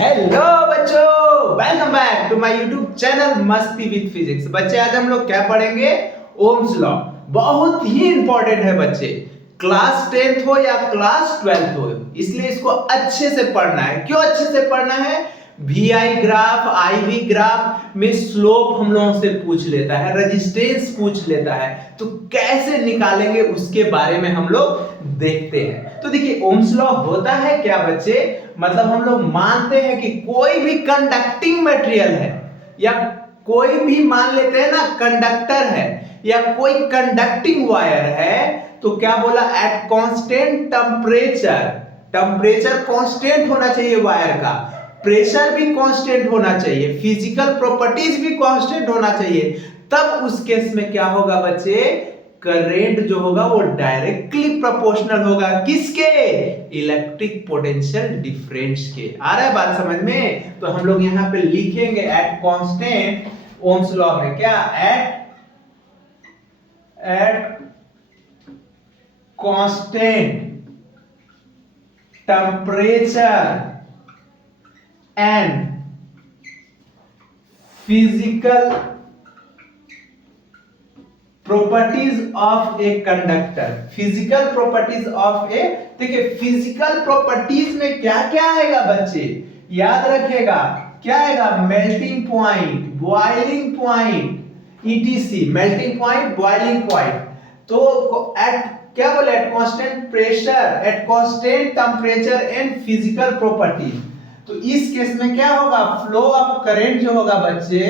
Hello बच्चों, welcome back to my YouTube channel मस्ती with physics. बच्चे आज हम लोग क्या पढ़ेंगे? Ohm's law. बहुत ही इंपॉर्टेंट है बच्चे, क्लास 10th हो या क्लास 12th हो, इसलिए इसको अच्छे से पढ़ना है। क्यों अच्छे से पढ़ना है? VI ग्राफ, IV ग्राफ में स्लोप हम लोगों से पूछ लेता है, रेजिस्टेंस पूछ लेता है, तो कैसे निकालेंगे उसके बारे में हम लोग देखते हैं। तो देखिए, ओम्स लॉ होता है क्या बच्चे? मतलब हम लोग मानते हैं कि कोई भी कंडक्टिंग मटेरियल है, या कोई भी मान लेते हैं ना कंडक्टर है, या कोई कंडक्टिंग वायर है, तो क्या बोला? Eight constant temperature, temperature constant होना चाहिए वायर का, प्रेशर भी कांस्टेंट होना चाहिए, फिजिकल प्रॉपर्टीज भी कांस्टेंट होना चाहिए। तब उस केस में क्या होगा बच्चे? करंट जो होगा वो डायरेक्टली प्रोपोर्शनल होगा किसके? इलेक्ट्रिक पोटेंशियल डिफरेंस के। आ रहा है बात समझ में? तो हम लोग यहां पे लिखेंगे एट कांस्टेंट, ओम्स लॉ में क्या? At constant temperature and physical properties of a conductor. Physical properties of a, देखिए फिजिकल प्रॉपर्टीज में क्या क्या आएगा बच्चे? याद रखिएगा, क्या आएगा? Melting point, boiling point, ETC, melting point, boiling point. तो एट क्या बोले? At constant pressure, eight constant temperature and physical properties. तो इस केस में क्या होगा? फ्लो ऑफ करंट जो होगा बच्चे,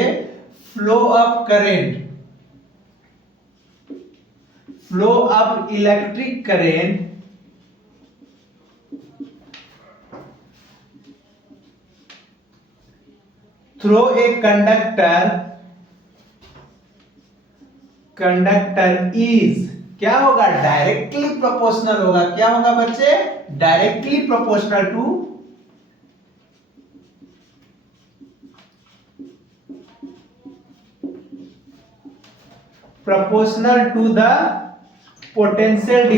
flow of current, flow of electric current through a conductor is क्या होगा? डायरेक्टली प्रोपोर्शनल होगा। क्या होगा बच्चे? Directly proportional to the potential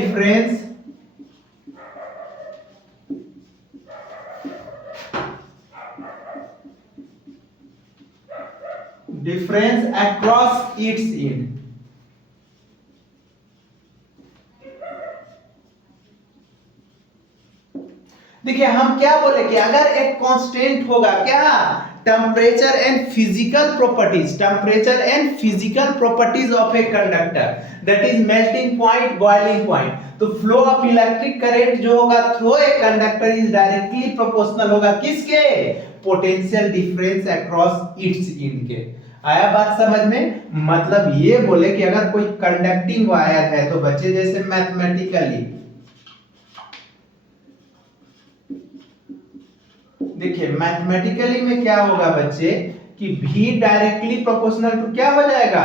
difference across its end। देखिए हम क्या बोले कि अगर एक कांस्टेंट होगा, क्या? Temperature and physical properties, temperature and physical properties of a conductor, that is melting point, boiling point. तो फ्लो ऑफ इलेक्ट्रिक करंट जो होगा through a conductor is directly proportional होगा किसके? Potential difference across its end के। आया बात समझ में? मतलब ये बोले कि अगर कोई कंडक्टिंग वायर है, तो बच्चे जैसे मैथमेटिकली देखिए, मैथमेटिकली में क्या होगा बच्चे कि V डायरेक्टली प्रोपोर्शनल टू क्या हो जाएगा?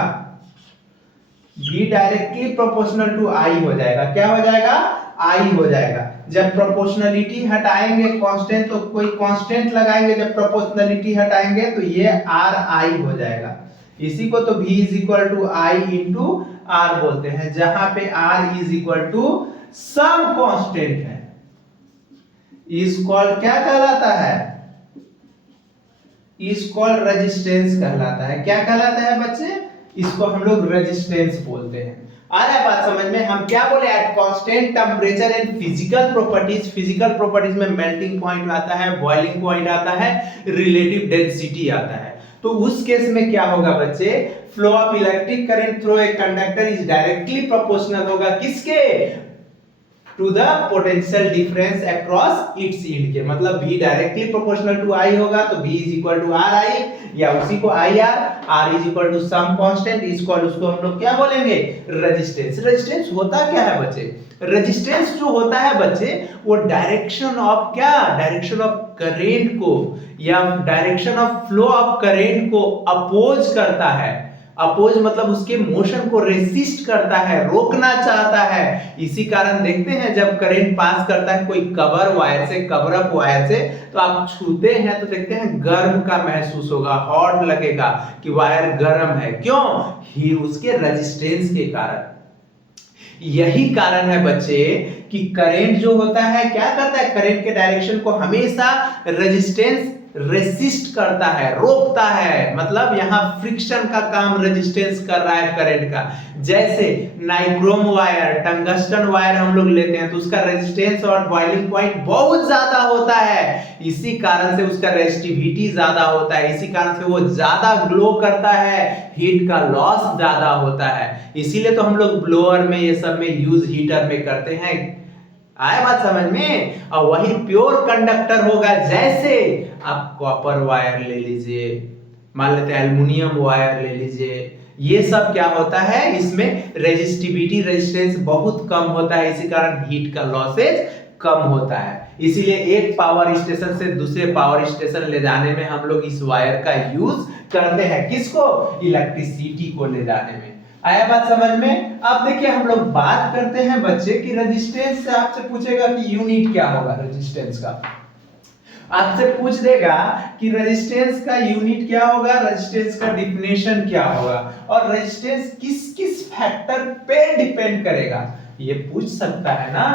V directly proportional to I हो जाएगा। क्या हो जाएगा? I हो जाएगा। जब प्रोपोर्शनलिटी हटाएंगे कांस्टेंट, तो कोई कांस्टेंट लगाएंगे, जब प्रोपोर्शनलिटी हटाएंगे तो ये RI हो जाएगा। इसी को तो V is equal to I into R बोलते हैं, जहां पे R is equal to some constant है। इज कॉल्ड क्या कहलाता है? इज कॉल्ड रेजिस्टेंस कहलाता है। क्या कहलाता है बच्चे? इसको हम लोग रेजिस्टेंस बोलते हैं। आ रहा है बात समझ में? हम क्या बोले? Eight constant temperature and physical properties. Physical properties में मेल्टिंग पॉइंट आता है, बॉइलिंग पॉइंट आता है, रिलेटिव डेंसिटी आता है। तो उस केस में क्या होगा बच्चे? Flow of electric current through a conductor is directly proportional होगा किसके? To the potential difference across its end के। मतलब V directly proportional to I होगा, तो V is equal to RI, या उसी को IR, R is equal to some constant, is equal उसको हम लोग क्या बोलेंगे? रेजिस्टेंस। रेजिस्टेंस होता क्या है बच्चे? रेजिस्टेंस जो होता है बच्चे, वो डायरेक्शन ऑफ क्या? डायरेक्शन ऑफ करंट को, या direction of flow of current को अपोज करता है। अपोज मतलब उसके मोशन को रेसिस्ट करता है, रोकना चाहता है। इसी कारण देखते हैं जब करंट पास करता है कोई कवर वायर से, कवर अप वायर से, तो आप छूते हैं तो देखते हैं गर्म का महसूस होगा, हॉट लगेगा कि वायर गर्म है। क्यों? ही उसके रेजिस्टेंस के कारण। यही कारण है बच्चे कि करंट जो होता है क्या करता है? करंट के डायरेक्शन को हमेशा रेजिस्टेंस रेसिस्ट करता है, रोकता है, मतलब यहाँ फ्रिक्शन का काम रेजिस्टेंस कर रहा है करंट का। जैसे नाइक्रोम वायर, टंगस्टन वायर हम लोग लेते हैं तो उसका रेजिस्टेंस और बॉइलिंग पॉइंट बहुत ज्यादा होता है, इसी कारण से उसका रेजिस्टिविटी ज्यादा होता है, इसी कारण से वो ज्यादा ग्लो करता है, हीट का लॉस ज्यादा होता है। इसीलिए तो हम लोग ब्लोअर में ये सब में यूज हीटर में करते हैं। आया बात समझ में? और वही प्योर कंडक्टर होगा, जैसे आप कॉपर वायर ले लीजिए, मान लेते हैं एल्युमिनियम वायर ले लीजिए, ये सब क्या होता है, इसमें रेजिस्टिविटी रेजिस्टेंस बहुत कम होता है, इसी कारण हीट का लॉसेज कम होता है। इसीलिए एक पावर स्टेशन से दूसरे पावर स्टेशन ले जाने में हम लोग इस वायर का यूज करते हैं। किसको? इलेक्ट्रिसिटी को ले जाने में। आया बात समझ में? अब देखिए हम लोग बात करते हैं बच्चे कि रेजिस्टेंस से आपसे पूछेगा कि यूनिट क्या होगा रेजिस्टेंस का। आपसे पूछ देगा कि रेजिस्टेंस का यूनिट क्या होगा, रेजिस्टेंस का डिफिनेशन क्या होगा, और रेजिस्टेंस किस किस फैक्टर पे डिपेंड करेगा, ये पूछ सकता है ना।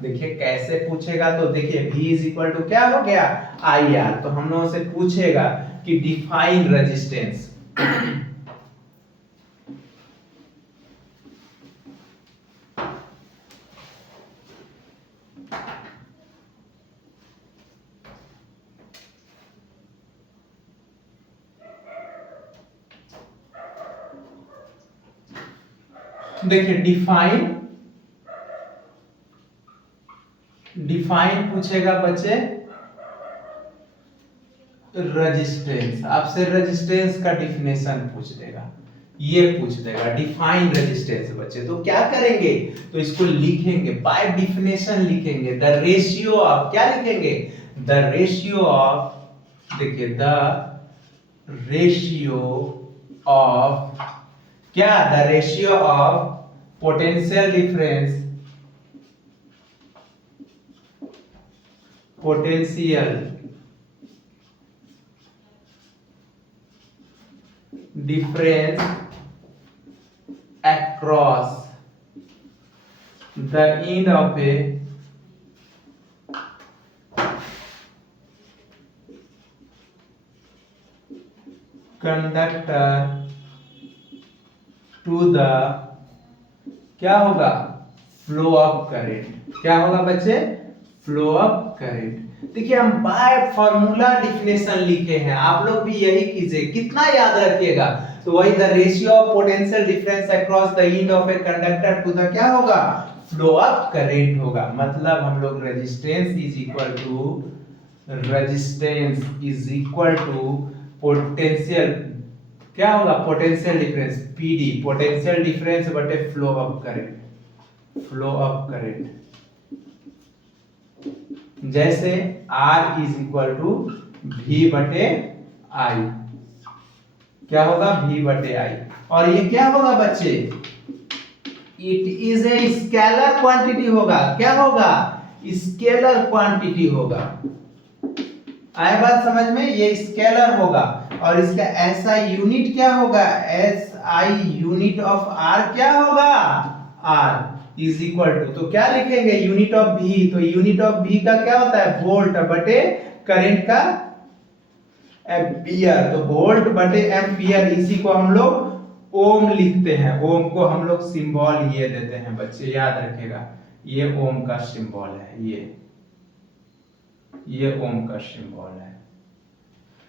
देखिए कैसे पूछेगा, तो देखिए V इज इक्वल टू क्या हो गया, IR। तो हम लोगों से पूछेगा कि डिफाइन रेजिस्टेंस। देखिए डिफाइन पूछेगा बच्चे रेजिस्टेंस, आपसे रेजिस्टेंस का डिफिनेशन पूछ देगा, ये पूछ देगा डिफाइन रेजिस्टेंस बच्चे। तो क्या करेंगे, तो इसको लिखेंगे बाय डिफिनेशन, लिखेंगे द रेशियो ऑफ, क्या लिखेंगे, द रेशियो ऑफ, देखिए द रेशियो ऑफ क्या, the ratio of potential difference, potential difference across the end of a conductor to the क्या होगा, फ्लो ऑफ करंट। क्या होगा बच्चे, फ्लो ऑफ करंट। देखिए हम बाय फॉर्मूला डिफिनेशन लिखे हैं, आप लोग भी यही कीजिए, कितना याद रखिएगा। तो वही the ratio of potential difference across the end of a conductor to the क्या होगा, फ्लो ऑफ करंट होगा। मतलब हम लोग resistance is equal to potential, क्या होगा, potential difference PD, potential difference बटे flow of current, flow of current. जैसे R is equal to V बटे I, क्या होगा, V बटे I। और ये क्या होगा बच्चे, it is a scalar quantity होगा। क्या होगा, स्केलर क्वांटिटी होगा। आए बात समझ में, ये स्केलर होगा। और इसका SI यूनिट क्या होगा, SI यूनिट ऑफ R क्या होगा, R इज इक्वल टू, तो क्या लिखेंगे, यूनिट ऑफ V, तो यूनिट ऑफ V का क्या होता है, वोल्ट बटे करंट का एम्पियर, तो वोल्ट बटे एम्पियर, इसी को हम लोग ओम लिखते हैं। ओम को हम लोग सिंबल ये देते हैं बच्चे, याद रखिएगा, ये ओम का सिंबल है, ये ओम का सिंबल है।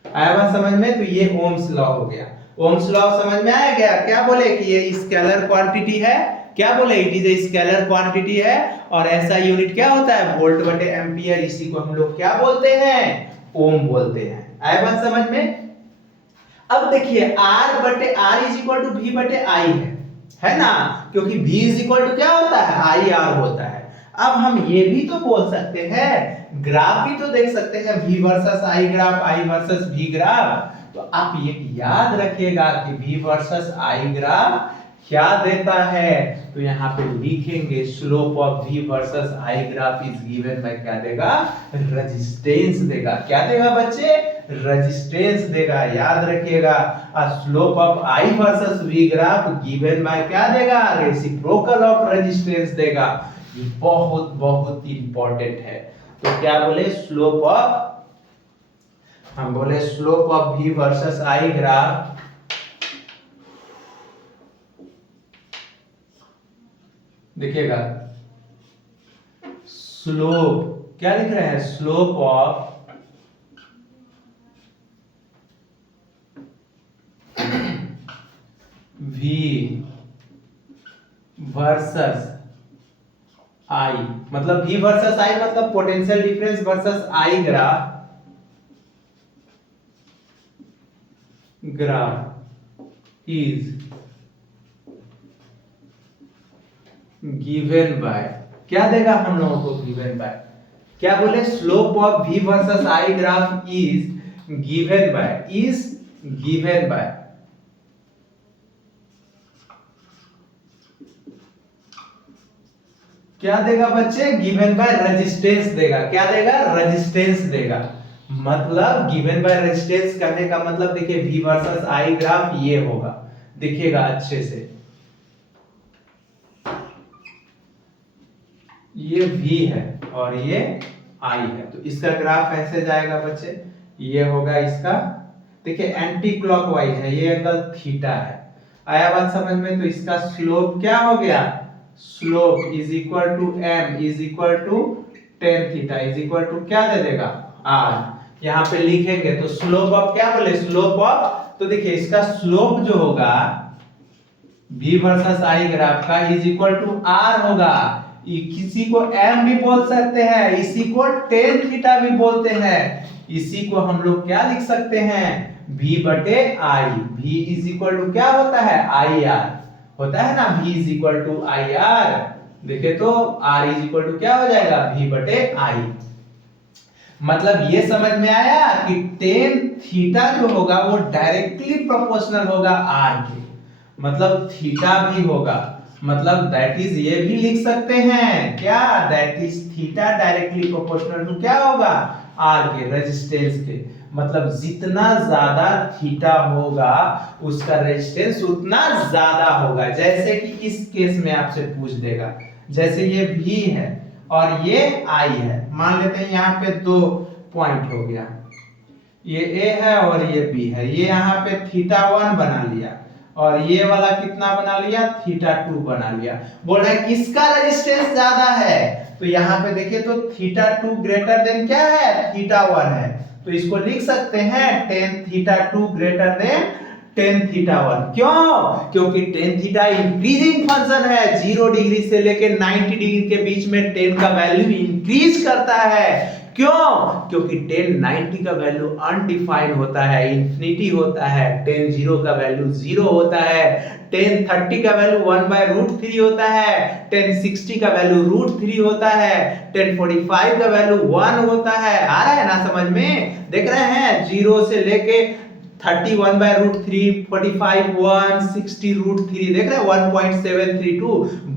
आया बात समझ में? तो ये ओम्स लॉ हो गया। ओम्स लॉ समझ में आया क्या? क्या बोले कि ये स्केलर क्वांटिटी है, क्या बोले, it is a scalar quantity है, और ऐसा यूनिट क्या होता है, वोल्ट बटे एम्पियर, इसी को हम लोग क्या बोलते हैं, ओम बोलते हैं। आया बात समझ में? अब देखिए R बटे R is equal to V बटे I है ना, क्योंकि V इज इक्वल टू क्या होता है, IR होता है। अब हम ये भी तो बोल सकते हैं, ग्राफ भी तो देख सकते हैं, V versus I graph, I versus V graph. तो आप ये याद रखिएगा कि V वर्सेस I ग्राफ क्या देता है, तो यहाँ पे लिखेंगे slope of V versus I graph is given by, क्या देगा, रेजिस्टेंस देगा। क्या देगा बच्चे, रेजिस्टेंस देगा, याद रखिएगा। Slope of I versus V graph given by क्या देगा, रेसिप्रोकल ऑफ रेजिस्टेंस देगा। ये बहुत बहुत इंपॉर्टेंट है। तो क्या बोले, स्लोप ऑफ हम बोले slope of v versus i graph देखिएगा, स्लोप क्या लिख रहे हैं, slope of v versus i, मतलब v वर्सेस i मतलब potential difference versus i graph is given by, क्या देगा हम लोगों को गिवन बाय, क्या बोले, slope of v versus i graph is given by क्या देगा बच्चे, गिवन बाय रेजिस्टेंस देगा, क्या देगा, रेजिस्टेंस देगा। मतलब गिवन बाय रेजिस्टेंस करने का मतलब देखिए v वर्सेस i ग्राफ ये होगा, देखिएगा अच्छे से, ये v है और ये i है, तो इसका ग्राफ ऐसे जाएगा बच्चे, ये होगा इसका, देखिए एंटी क्लॉकवाइज है, ये एंगल थीटा है, आया बात समझ में। तो इसका स्लोप क्या हो गया, slope is equal to m is equal to tan theta is equal to क्या दे देगा, r, यहाँ पे लिखेंगे तो स्लोप ऑफ क्या बोले, स्लोप ऑफ, तो देखिए इसका स्लोप जो होगा v वर्सेस i ग्राफ का इज इक्वल टू r होगा, किसी को m भी बोल सकते हैं, इसी को tan थीटा भी बोलते हैं, इसी को हम लोग क्या लिख सकते हैं, v बटे i, v is equal to क्या होता है, ir होता है ना, v is equal to ir, देखे तो r इज इक्वल टू क्या हो जाएगा, v बटे i। मतलब ये समझ में आया कि tan थीटा जो होगा वो डायरेक्टली प्रोपोर्शनल होगा r के, मतलब थीटा भी होगा, मतलब दैट इज, ये भी लिख सकते हैं क्या, that is theta directly proportional to क्या होगा, r के, रेजिस्टेंस के, मतलब जितना ज्यादा थीटा होगा उसका रेजिस्टेंस उतना ज्यादा होगा। जैसे कि इस केस में आपसे पूछ देगा, जैसे ये v है और ये i है, मान लेते हैं यहाँ पे दो पॉइंट हो गया, ये a है और ये b है, ये यहाँ पे थीटा 1 बना लिया और ये वाला कितना बना लिया, थीटा 2 बना लिया, बोल रहे हैं किसका रेजिस्टेंस ज्यादा है, तो यहाँ पे देखिए तो थीटा 2 ग्रेटर देन क्या है, थीटा 1 है, तो इसको लिख सकते हैं tan theta 2 greater than tan theta 1, क्यों, क्योंकि tan थीटा इंक्रीजिंग फंक्शन है, 0 डिग्री से लेके 90 डिग्री के बीच में tan का वैल्यू इंक्रीज करता है, क्यों, क्योंकि tan 90 का वैल्यू अनडिफाइंड होता है, इंफिनिटी होता है, tan 0 का वैल्यू 0 होता है, tan 30 का वैल्यू 1/√3 होता है, tan 60 का वैल्यू √3 होता है, tan 45 का वैल्यू 1 होता है, आ रहा है ना समझ में, देख रहे हैं 0 से लेके 30 1/√3, 45 1, 60 √3, देख रहे हैं 1.732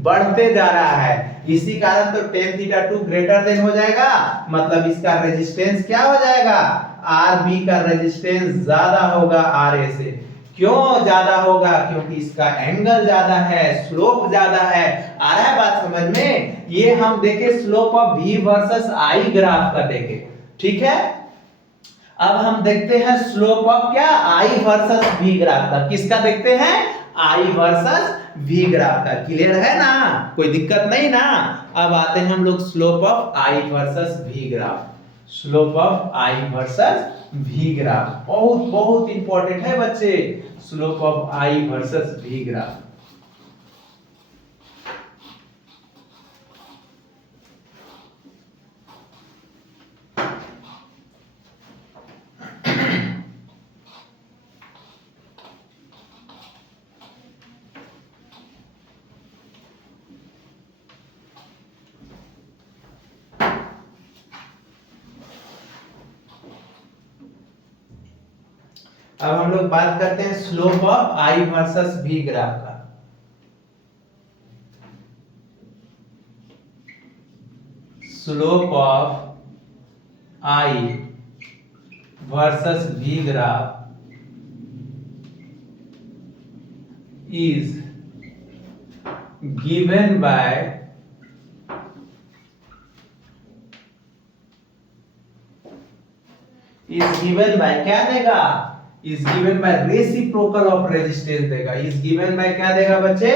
बढ़ते जा रहा है, इसी कारण तो tan थीटा 2 ग्रेटर देन हो जाएगा, मतलब इसका रेजिस्टेंस क्या हो जाएगा, RB का रेजिस्टेंस ज्यादा होगा RA से, क्यों ज्यादा होगा, क्योंकि इसका एंगल ज्यादा है, स्लोप ज्यादा है, आ रहा है बात समझ में। ये हम देखे slope of v versus i graph का देखे, ठीक है। अब हम देखते हैं स्लोप ऑफ क्या, i वर्सेस v ग्राफ का, किसका देखते हैं, i वर्सेस v ग्राफ का, क्लियर है ना, कोई दिक्कत नहीं ना। अब आते हैं हम लोग slope of i versus v graph, slope of i versus v graph बहुत बहुत इंपॉर्टेंट है बच्चे, slope of i versus v graph. अब हम लोग बात करते हैं slope of i versus v graph का। Slope of i versus v graph is given by is given by क्या देगा, is given by reciprocal of resistance देगा, इज गिवन बाय क्या देगा बच्चे,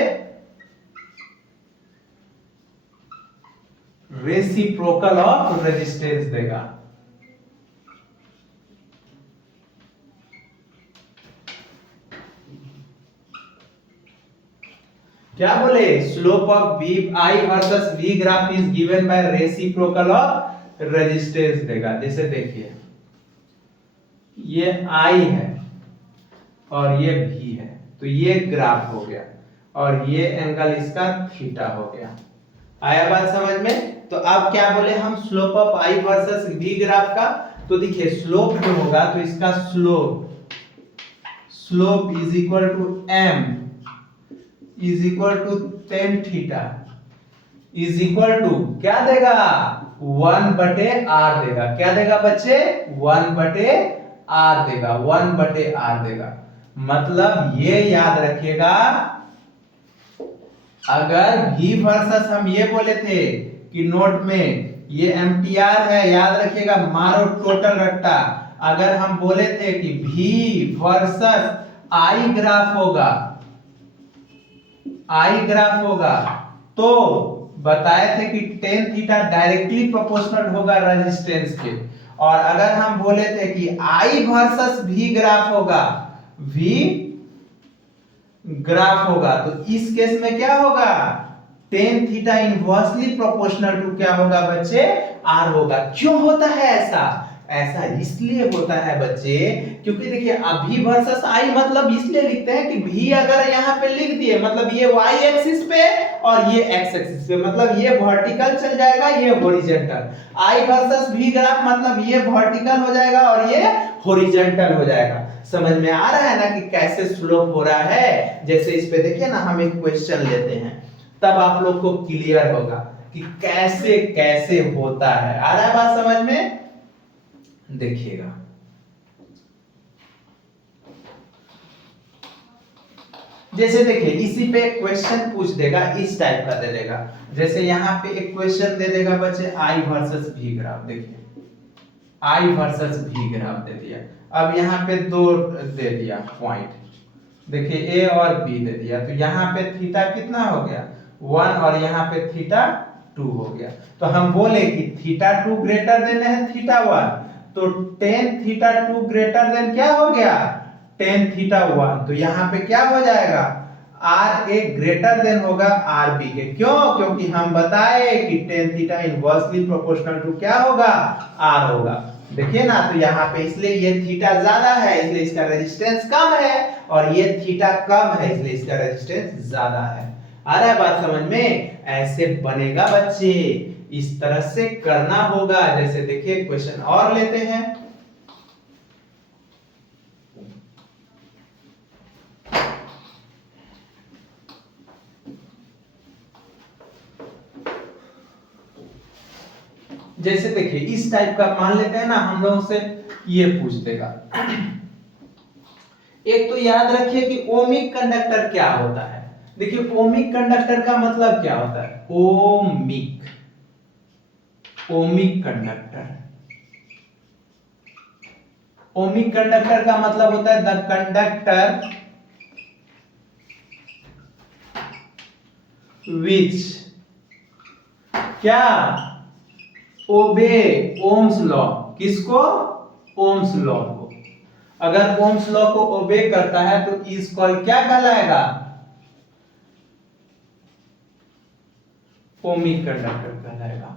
रेसिप्रोकल ऑफ रेजिस्टेंस देगा। क्या बोले, slope of V I versus V graph is given by reciprocal of resistance देगा। जैसे देखिए ये आई है और ये भी है, तो ये ग्राफ हो गया और ये एंगल इसका थीटा हो गया। आया बात समझ में। तो अब क्या बोले हम, slope of I versus V graph का, तो देखिए स्लोप जो होगा तो इसका slope is equal to m is equal to tan theta is equal to क्या देगा, 1/r देगा। क्या देगा बच्चे, 1/r देगा, 1/r देगा। मतलब ये याद रखिएगा, अगर v वर्सेस हम ये बोले थे कि नोट में ये एमटीआर है, याद रखिएगा, मारो टोटल रट्टा। अगर हम बोले थे कि v वर्सेस आई ग्राफ होगा, आई ग्राफ होगा, तो बताए थे कि tan थीटा डायरेक्टली प्रोपोर्शनल होगा रेजिस्टेंस के। और अगर हम बोले थे कि I वर्सेस V ग्राफ होगा, V ग्राफ होगा, तो इस केस में क्या होगा, tan theta inversely proportional to क्या होगा बच्चे, R होगा। क्यों होता है ऐसा, ऐसा इसलिए होता है बच्चे क्योंकि देखिए अभी वर्सेस आई मतलब इसलिए लिखते हैं कि भी अगर यहाँ पे लिख दिए मतलब ये y एक्सिस पे और ये x एक्सिस पे, मतलब ये वर्टिकल चल जाएगा, ये horizontal. I versus v graph मतलब ये वर्टिकल हो जाएगा और ये हॉरिजॉन्टल हो जाएगा। समझ में आ रहा है ना कि कैसे स्लोप हो रहा है। जैसे इस पे देखिए ना, हम एक क्वेश्चन लेते हैं तब आप लोग को क्लियर होगा कि कैसे कैसे होता है। आ रहा है बात समझ में, देखिएगा। जैसे देखिए इसी पे क्वेश्चन पूछ देगा, इस टाइप का दे देगा। जैसे यहाँ पे एक क्वेश्चन दे देगा बच्चे I वर्सेस V ग्राफ। देखिए I वर्सेस V ग्राफ दे दिया। अब यहाँ पे दो दे दिया पॉइंट, देखिए A और B दे दिया, तो यहाँ पे थीटा कितना हो गया 1 और यहाँ पे थीटा 2 हो गया। तो हम बोले कि थीटा 2 ग्रेटर देन है थीटा 1, तो tan थीटा 2 ग्रेटर देन क्या हो गया, tan थीटा 1। तो यहाँ पे क्या हो जाएगा, आर ए ग्रेटर देन होगा आर बी के। क्यों, क्योंकि हम बताए कि tan theta inversely proportional to क्या होगा, आर होगा। देखिए ना, तो यहाँ पे इसलिए ये थीटा ज्यादा है इसलिए इसका रेजिस्टेंस कम है, और ये थीटा कम है इसलिए इसका रेजिस्टेंस ज्यादा है। आ रहा है बात समझ में, ऐसे बनेगा बच्चे, इस तरह से करना होगा। जैसे देखिए क्वेश्चन और लेते हैं। जैसे देखिए इस टाइप का मान लेते हैं ना, हम लोगों से ये पूछ देगा। एक तो याद रखिए कि ओमिक कंडक्टर क्या होता है। देखिए ओमिक कंडक्टर का मतलब क्या होता है, ओमिक कंडक्टर, ओमिक कंडक्टर का मतलब होता है द कंडक्टर विच क्या ओबे ओम्स लॉ। किसको, ओम्स लॉ को। अगर ओम्स लॉ को ओबे करता है तो इस कॉल क्या कहलाएगा, ओमिक कंडक्टर कहलाएगा।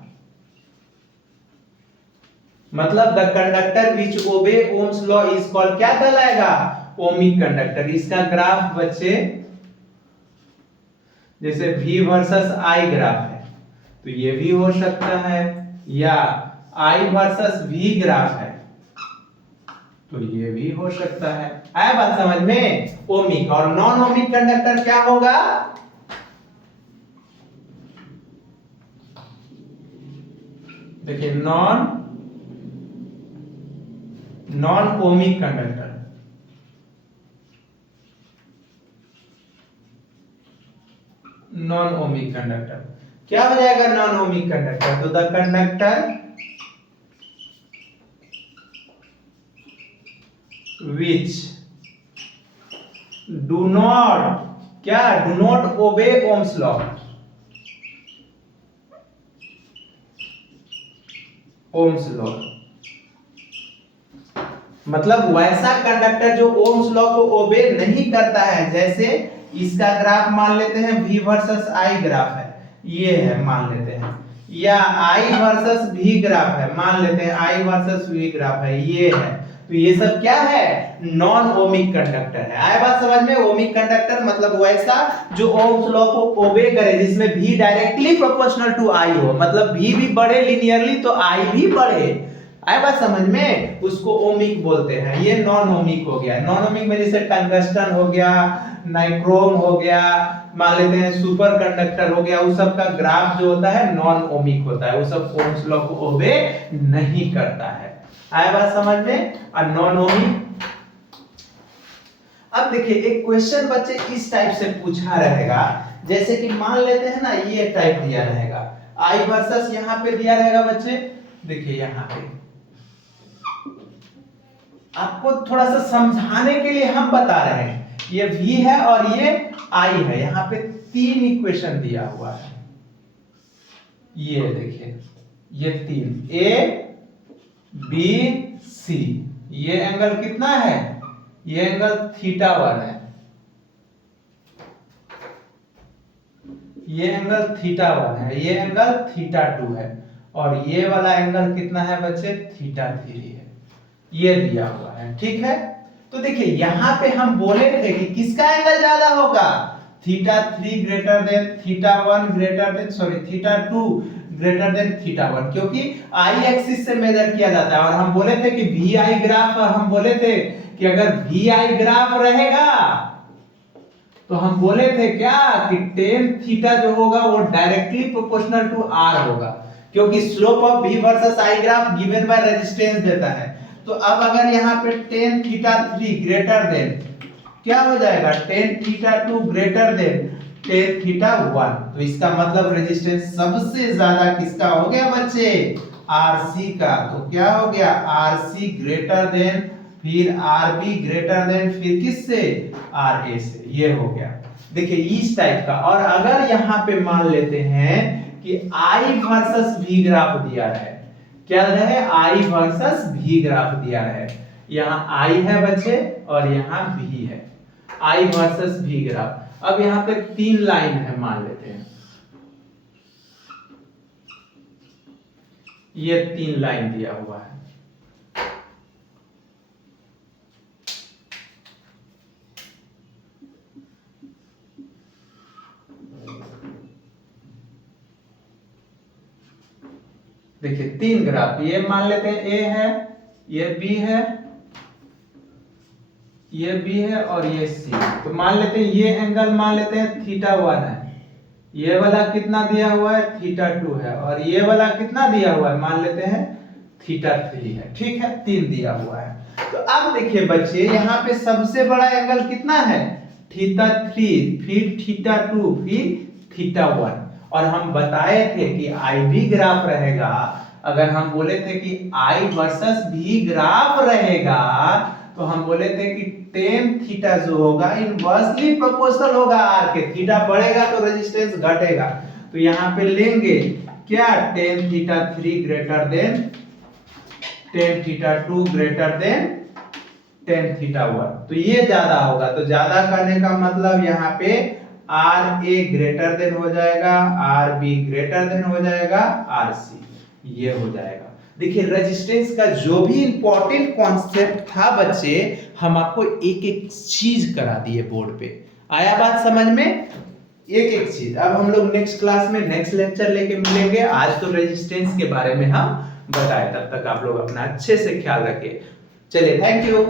मतलब द कंडक्टर विच ओबे ओम्स लॉ इज कॉल्ड क्या कहलाएगा, ओमिक कंडक्टर। इसका ग्राफ बच्चे जैसे V वर्सेस I ग्राफ है तो ये भी हो सकता है, या I वर्सेस V ग्राफ है तो ये भी हो सकता है। आया बात समझ में। ओमिक और नॉन ओमिक कंडक्टर क्या होगा, देखिए non ohmic conductor, non ohmic conductor क्या हो जाएगा, नॉन ओमिक कंडक्टर। तो the conductor which do not obey Ohm's law, Ohm's law मतलब वैसा कंडक्टर जो ओम्स लॉ को ओबे नहीं करता है। जैसे इसका ग्राफ मान लेते हैं V वर्सेस I ग्राफ है, ये है मान लेते हैं, या I वर्सेस V ग्राफ है, मान लेते हैं I वर्सेस V ग्राफ है, ये है। तो ये सब क्या है? नॉन ओमिक कंडक्टर है। आया बात समझ में? ओमिक कंडक्टर मतलब वैसा जो ओम्स लॉ को ओबे करे, जिसमें V directly proportional to I हो, मतलब V भी बढ़े लिनियरली तो I भी बढ़े। आया बात समझ में? उसको ओमिक बोलते हैं। ये नॉन ओमिक हो गया। नॉन ओमिक में जैसे टंगस्टन हो गया, नाइक्रोम हो गया, मान लेते हैं सुपर कंडक्टर हो गया, उस सब का ग्राफ जो होता है नॉन ओमिक होता है, वो सब ओम्स लॉ को ओबे नहीं करता है। आया बात समझ में? और नॉन ओमिक। अब देखिए एक क्वेश्चन बच्चे इस टाइप से पूछा रहेगा, जैसे कि मान लेते हैं ना ये टाइप दिया रहेगा, I वर्सेस यहाँ पे दिया रहेगा बच्चे, देखिए यहाँ पे आपको थोड़ा सा समझाने के लिए हम बता रहे हैं, ये V है और ये I है, यहाँ पे 3 इक्वेशन दिया हुआ है, ये देखिए ये 3 A B C, ये एंगल कितना है? ये एंगल θ1 है, ये एंगल θ1 है, ये एंगल θ2 है, और ये वाला एंगल कितना है बच्चे? θ3 है, ये दिया हुआ है। ठीक है, तो देखिए यहां पे हम बोले थे कि किसका एंगल ज्यादा होगा? θ3 greater than θ1 greater than θ2 greater than θ1, क्योंकि आई एक्सिस से मेजर किया जाता है। और हम बोले थे कि VI ग्राफ, हम बोले थे कि अगर VI ग्राफ रहेगा तो हम बोले थे क्या कि tan थीटा जो होगा वो डायरेक्टली प्रोपोर्शनल टू R होगा, क्योंकि slope of V versus I graph given by resistance देता है। तो अब अगर यहाँ पे tan θ3 ग्रेटर देन क्या हो जाएगा? tan θ2 ग्रेटर देन tan θ1, तो इसका मतलब रेजिस्टेंस सबसे ज्यादा किसका हो गया बच्चे? RC का। तो क्या हो गया? RC ग्रेटर देन, फिर RB ग्रेटर देन, फिर किससे? RA से। ये हो गया, देखिए इस टाइप का। और अगर यहाँ पे मान लेते हैं कि I वर्सेस V ग्राफ दिया रहे, क्या रहे? I वर्सेस V ग्राफ दिया रहे, यहाँ I है बच्चे और यहाँ V है, I वर्सेस V ग्राफ। अब यहाँ पे 3 लाइन है मान लेते हैं, ये 3 लाइन दिया हुआ है, देखिए 3 ग्राफ, ये मान लेते हैं A है, ये B है, ये B है और ये C। तो मान लेते हैं ये एंगल मान लेते हैं θ1 है, ये वाला कितना दिया हुआ है? θ2 है, और ये वाला कितना दिया हुआ है? मान लेते हैं θ3 है। ठीक है, 3 दिया हुआ है। तो अब देखिए बच्चे यहाँ पे सबसे बड़ा एंगल कितना है? θ3, फिर θ2, फिर θ1। और हम बताए थे कि IV ग्राफ रहेगा, अगर हम बोले थे कि I वर्सेस V ग्राफ रहेगा तो हम बोले थे कि tan थीटा जो होगा इनवर्सली प्रोपोर्शनल होगा R के। थीटा बढ़ेगा तो रेजिस्टेंस घटेगा, तो यहाँ पे लेंगे क्या? tan θ3 greater than tan θ2 greater than tan θ1, तो ये ज्यादा होगा। तो ज्यादा करने का मतलब यहाँ पे RA ग्रेटर देन हो जाएगा, RB ग्रेटर देन हो जाएगा, RC, ये हो जाएगा। देखिए रेजिस्टेंस का जो भी इंपॉर्टेंट कॉन्सेप्ट था बच्चे, हम आपको एक एक चीज करा दिए बोर्ड पे। आया बात समझ में? एक एक चीज। अब हम लोग नेक्स्ट क्लास में नेक्स्ट लेक्चर लेके मिलेंगे। आज तो रेजिस्टेंस के बारे में हम बताए, तब तक आप लोग अपना अच्छे से ख्याल रखिए। चलिए, थैंक यू।